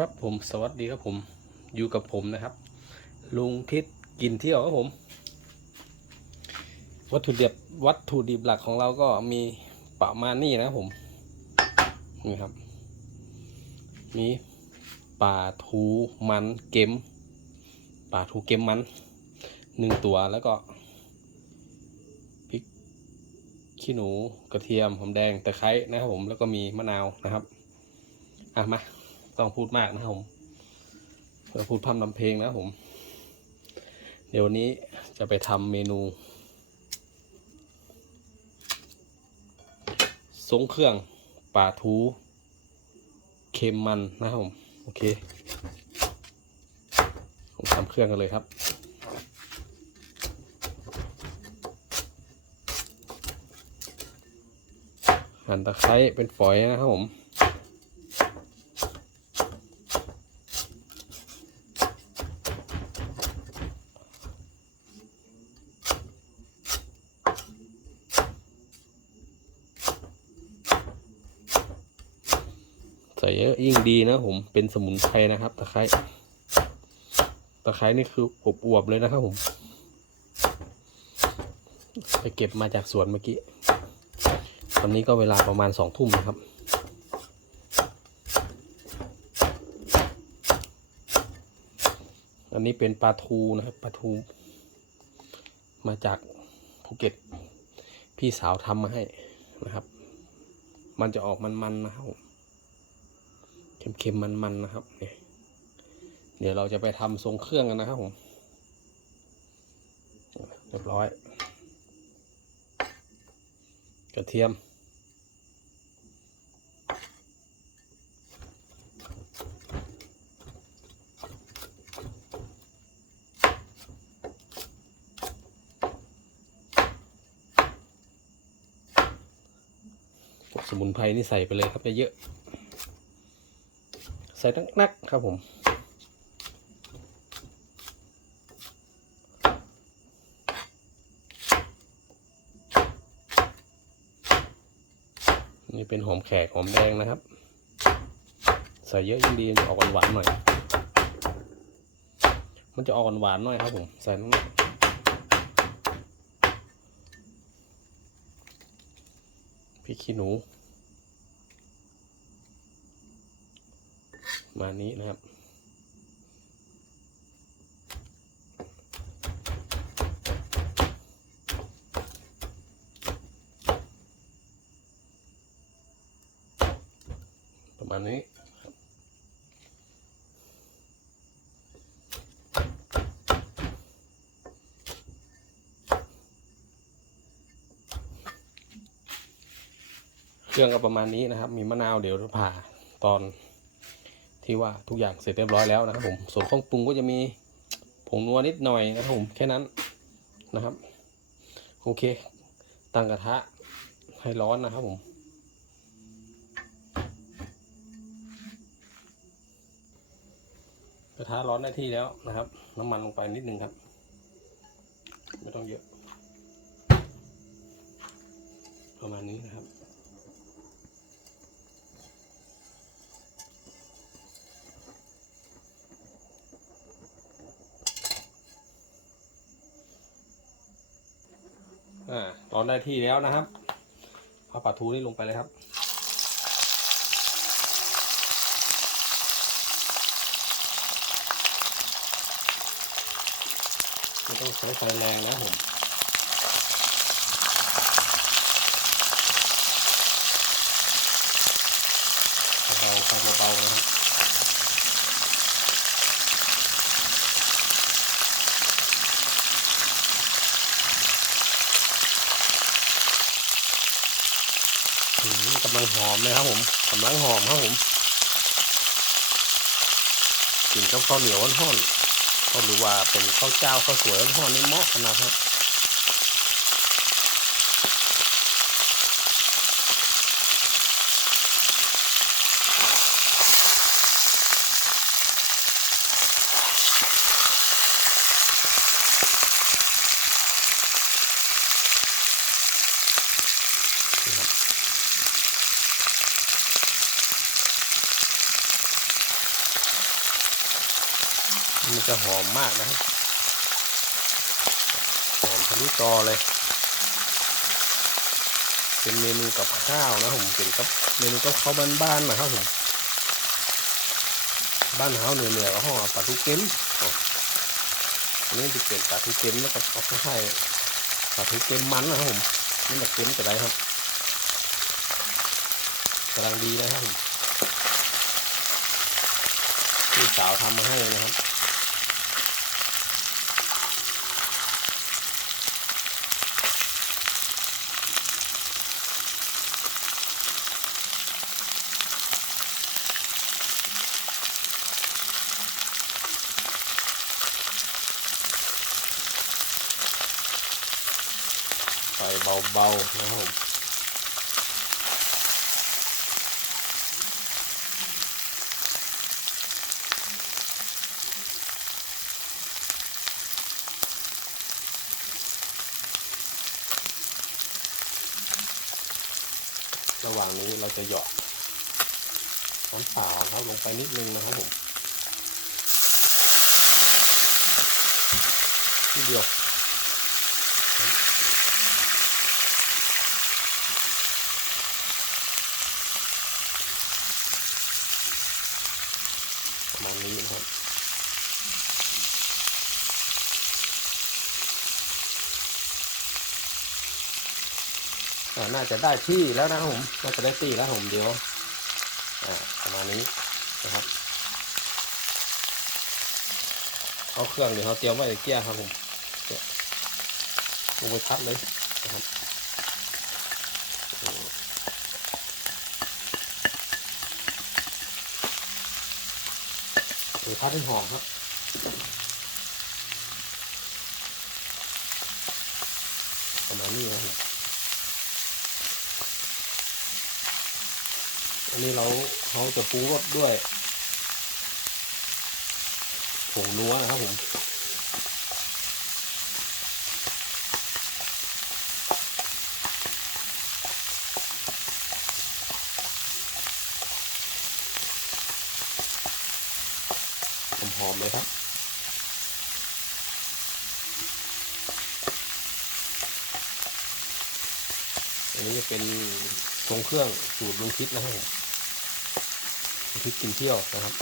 ครับผมสวัสดีครับผมอยู่กับผมนะครับ ลุงทิศกินเที่ยวครับผม วัตถุดิบวัตถุดิบหลักของเราก็มีประมาณนี้นะครับผมนี่ครับ มีปลาทูมันเก็มปลาทูเก็มมันหนึ่งตัวแล้วก็พริกขี้หนูกระเทียมหอมแดงตะไคร้นะครับผมแล้วก็มีมะนาวนะครับอะมา ต้องพูดมากนะครับผมเพื่อพูดพร่ำนำเพลงนะครับผม เดี๋ยววันนี้จะไปทำเมนูทรงเครื่องป่าทูเค็มมันนะครับผมโอเค ผมทำเครื่องกันเลยครับหั่นตะไคร้เป็นฝอยนะครับผม ใส่เยอะยิ่งดีนะผมเป็นสมุนไพรนะครับ ตะไคร้ตะไคร้นี่คืออบอวบเลยนะครับผม ไปเก็บมาจากสวนเมื่อกี้ ตอนนี้ก็เวลาประมาณสองทุ่มนะครับอันนี้เป็นปลาทูนะครับปลาทู มาจากภูเก็ต พี่สาวทำมาให้นะครับ มันจะออกมันๆนะครับ เค็มๆมันๆนะครับเนี่ยเดี๋ยวเราจะไปทำทรงเครื่องกันนะครับผมเรียบร้อย กระเทียม สมุนไพรนี่ใส่ไปเลยครับเยอะ ใส่นักๆครับผมนี่เป็นหอมแขกหอมแดงนะครับ ใส่เยอะยิ่งดีจะออกหวานๆหน่อย มันจะออกหวานหน่อยครับผมใส่น้ำพริกขี้หนู มานี้นะครับ ประมาณนี้ครับเครื่องก็ประมาณนี้นะครับ มีมะนาวเดี๋ยวจะผ่าตอน ที่ว่าทุกอย่างเสร็จเรียบร้อยแล้วนะครับผมส่วนเครื่องปรุงก็จะมีผงนัวนิดหน่อยนะครับผมแค่นั้นนะครับโอเค ตั้งกระทะให้ร้อนนะครับผมกระทะร้อนได้ที่แล้วนะครับ น้ำมันลงไปนิดนึงครับ ไม่ต้องเยอะ ประมาณนี้นะครับ อ่าร้อนได้ที่แล้วนะครับเอาปลาทูนี่ลงไปเลยครับไม่ต้องใช้ไฟแรงนะผม เบาๆไฟเบาๆนะครับอืมกำลังห อมเลยครับผมกำลังหอมครับผมกินกับข้าวเหนียวห้อนๆก็หรือว่าเป็นข้าวเจ้าข้าวสวยห้อนี่เหมาะขนาดครับ จะหอมมากนะหอมทะลุจอเลย เป็นเมนูกับข้าวนะผมเป็นกับเมนูกับข้าวบ้านๆนะครับผมบ้านเฮาเหนือเหนือๆก็ห้องปลาทูเก็มอันนี้จะเป็นปลาทูเก็มแล้วก็เอาข้าวไข่ปลาทูเก็มมันนะครับผมนี่แบบเก็มจะได้ครับกำลังดีนะครับผมพี่สาวทำมาให้นะครับ ไฟเบาๆนะครับผมระหว่างนี้เราจะหยอดน้ำเปล่าครับลงไปนิดนึงนะครับผมทีเดียว มาณนี้นะครับอ่าน่าจะได้ที่แล้วนะผมน่าจะได้ที่แล้วผมเดี๋ยวอ่าประมาณนี้นะครับเอาเครื่องเดี๋ยวเขาเตรียมไว้เกียร์ครับผมลงไปพัดเลยนะครับ หรือพัดให้หอมครับประมาณนี้นะครับอันนี้เราเขาจะปรุงรสด้วยผงนัวนะครับผมหอมๆเลยครับ อันนี้จะเป็นทรงเครื่องสูตรลุงคิดนะครับผมลุงคิดกินเที่ยวนะครับ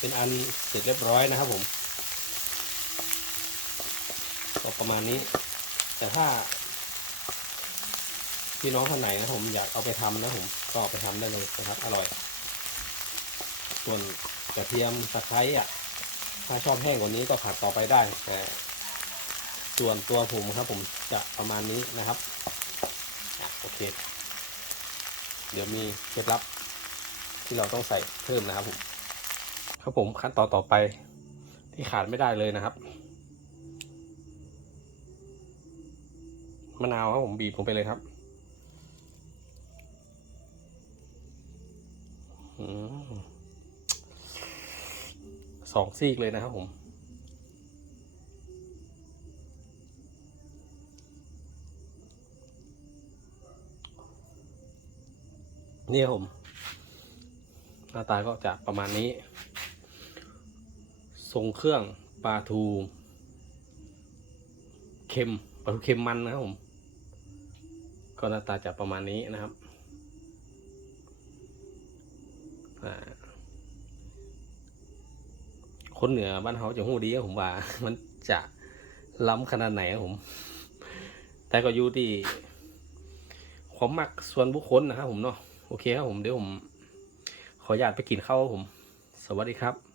เป็นอันเสร็จเรียบร้อยนะครับผม ก็ประมาณนี้ แต่ถ้าพี่น้องท่านไหนนะผมอยากเอาไปทำนะผมก็เอาไปทำได้เลยนะครับ อร่อย ส่วนกระเทียมตะไคร้อะ ถ้าชอบแห้งกว่านี้ก็ผัดต่อไปได้แต่ส่วนตัวผมครับ ผมจะประมาณนี้นะครับโอเค เดี๋ยวมีเคล็ดลับ ที่เราต้องใส่เพิ่มนะครับผมครับผมขั้นตอนต่อไปที่ขาดไม่ได้เลยนะครับ มะนาวครับผมบีบลงไปเลยครับอสองซีกเลยนะครับผม นี่ครับผม หน้าตาก็จะประมาณนี้ ทรงเครื่องปลาทู เค็มปลาทูเค็มมันนะครับผม ก็หน้าตาจะประมาณนี้นะครับคนเหนือบ้านเขาจะหูดีอผมว่า มันจะล้ำขนาดไหนครับผม แต่ก็อยู่ที่ความมักส่วนบุคคลนะครับผมเนาะโอเคครับผมเดี๋ยวผม ขออนุญาตไปกินข้าวครับผม สวัสดีครับ